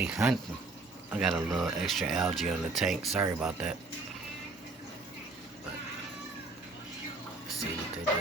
They hunting. I got a little extra algae on the tank. Sorry about that. But let's see what they do.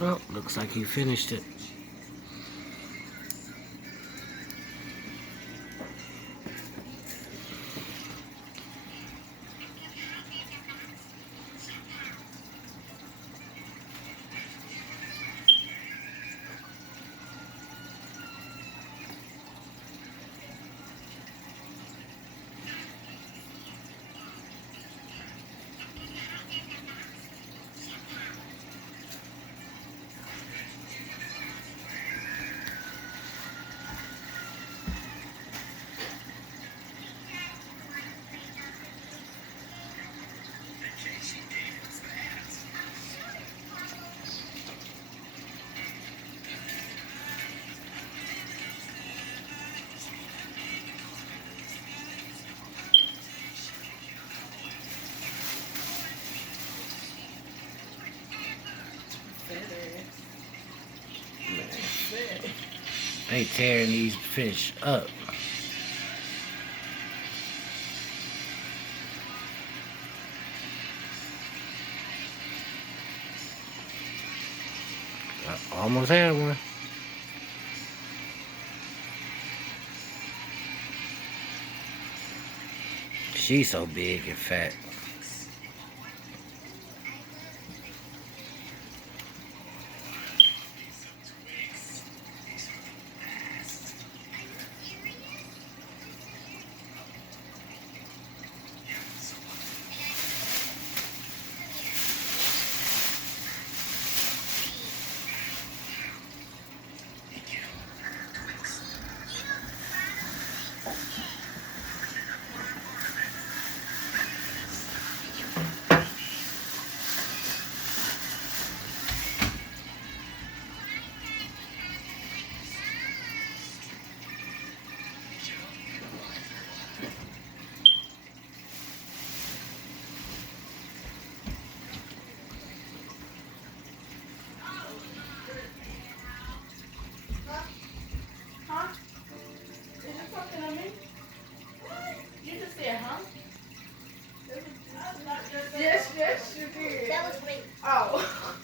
Well, looks like he finished it. They tearing these fish up. I almost had one. She's so big and fat. Huh? Is you talking to me? You just said, huh? Yes, yes, you did. That was me. Oh.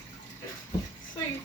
Sweet.